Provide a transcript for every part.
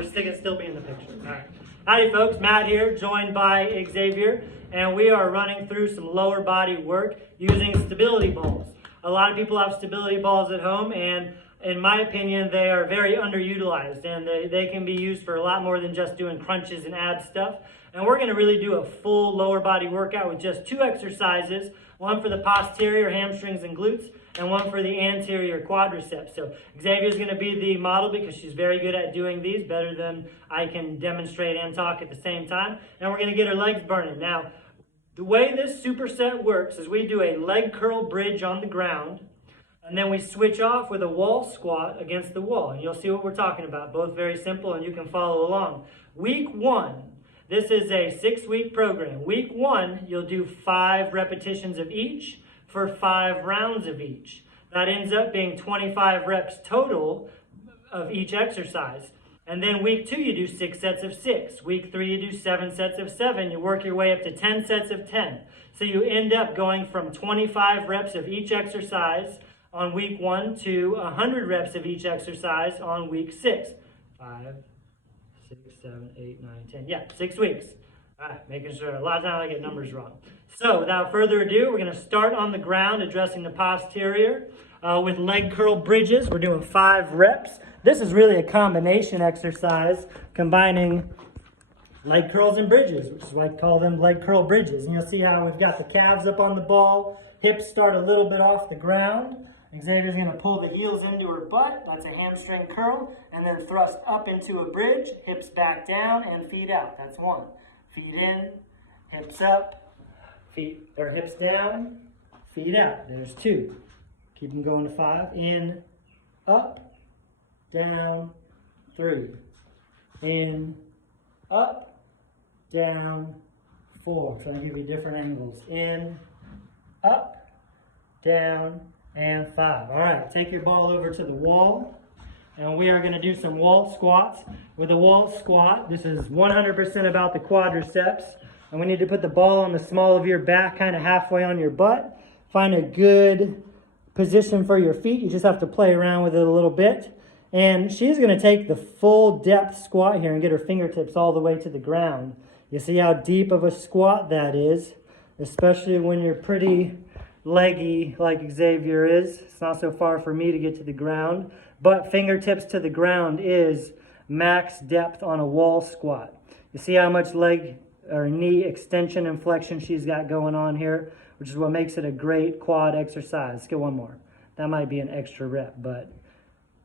You're still be in the picture. All right. Howdy folks, Matt here, joined by Xavier, and we are running through some lower body work using stability balls. A lot of people have stability balls at home, and in my opinion, they are very underutilized, and they can be used for a lot more than just doing crunches and ab stuff. And we're going to really do a full lower body workout with just 2 exercises, one for the posterior hamstrings and glutes, and one for the anterior quadriceps. So Xavier's going to be the model because she's very good at doing these, better than I can demonstrate and talk at the same time. And we're going to get her legs burning. Now, the way this superset works is we do a leg curl bridge on the ground, and then we switch off with a wall squat against the wall. And you'll see what we're talking about. Both very simple, and you can follow along. Week 1, this is a 6-week program. Week 1, you'll do 5 repetitions of each for 5 rounds of each. That ends up being 25 reps total of each exercise. And then week 2, you do 6 sets of 6. Week 3, you do 7 sets of 7. You work your way up to 10 sets of 10. So you end up going from 25 reps of each exercise on week 1 to 100 reps of each exercise on week 6. 5, 6, 7, 8, 9, 10. Yeah, 6 weeks. All right, making sure. A lot of times I get numbers wrong. So without further ado, we're going to start on the ground, addressing the posterior with leg curl bridges. We're doing 5 reps. This is really a combination exercise combining leg curls and bridges, which is why I call them leg curl bridges. And you'll see how we've got the calves up on the ball, hips start a little bit off the ground. Xavier's going to pull the heels into her butt. That's a hamstring curl. And then thrust up into a bridge, hips back down, and feet out. That's 1. Feet in, hips up, hips down, feet out. There's 2. Keep them going to 5. In, up, down, 3. In, up, down, 4. So I'll give you different angles. In, up, down, and 5. All right, take your ball over to the wall. And we are going to do some wall squats. With a wall squat, this is 100% about the quadriceps. And we need to put the ball on the small of your back, kind of halfway on your butt. Find a good position for your feet. You just have to play around with it a little bit. And she's going to take the full depth squat here and get her fingertips all the way to the ground. You see how deep of a squat that is, especially when you're pretty leggy like Xavier is. It's not so far for me to get to the ground. But fingertips to the ground is max depth on a wall squat. You see how much leg or knee extension and flexion she's got going on here, which is what makes it a great quad exercise. Let's get one more. That might be an extra rep, but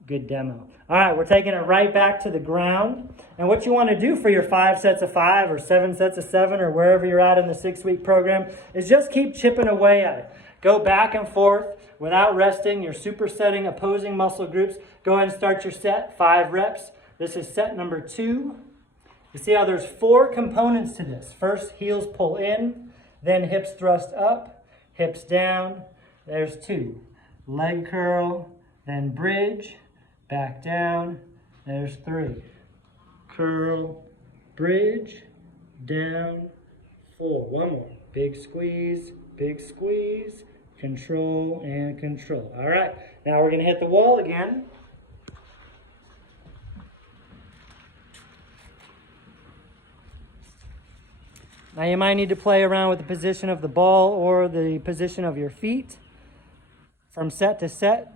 good demo. All right, we're taking it right back to the ground. And what you want to do for your 5 sets of 5 or 7 sets of 7 or wherever you're at in the 6-week program is just keep chipping away at it. Go back and forth without resting. You're supersetting opposing muscle groups. Go ahead and start your set, 5 reps. This is set number 2. You see how there's 4 components to this. First, heels pull in, then hips thrust up, hips down. There's 2. Leg curl, then bridge, back down. There's 3. Curl, bridge, down, 4. One more. Big squeeze, control, and control. All right, now we're going to hit the wall again. Now you might need to play around with the position of the ball or the position of your feet from set to set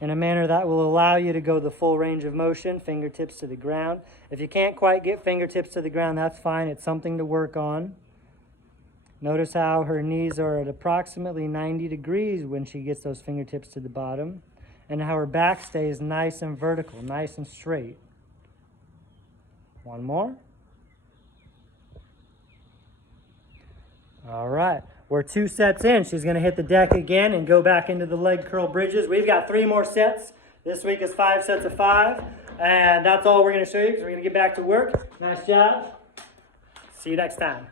in a manner that will allow you to go the full range of motion, fingertips to the ground. If you can't quite get fingertips to the ground, that's fine. It's something to work on. Notice how her knees are at approximately 90 degrees when she gets those fingertips to the bottom, and how her back stays nice and vertical, nice and straight. One more. All right, we're 2 sets in. She's going to hit the deck again and go back into the leg curl bridges. We've got 3 more sets. This week is 5 sets of 5, and that's all we're going to show you because we're going to get back to work. Nice job. See you next time.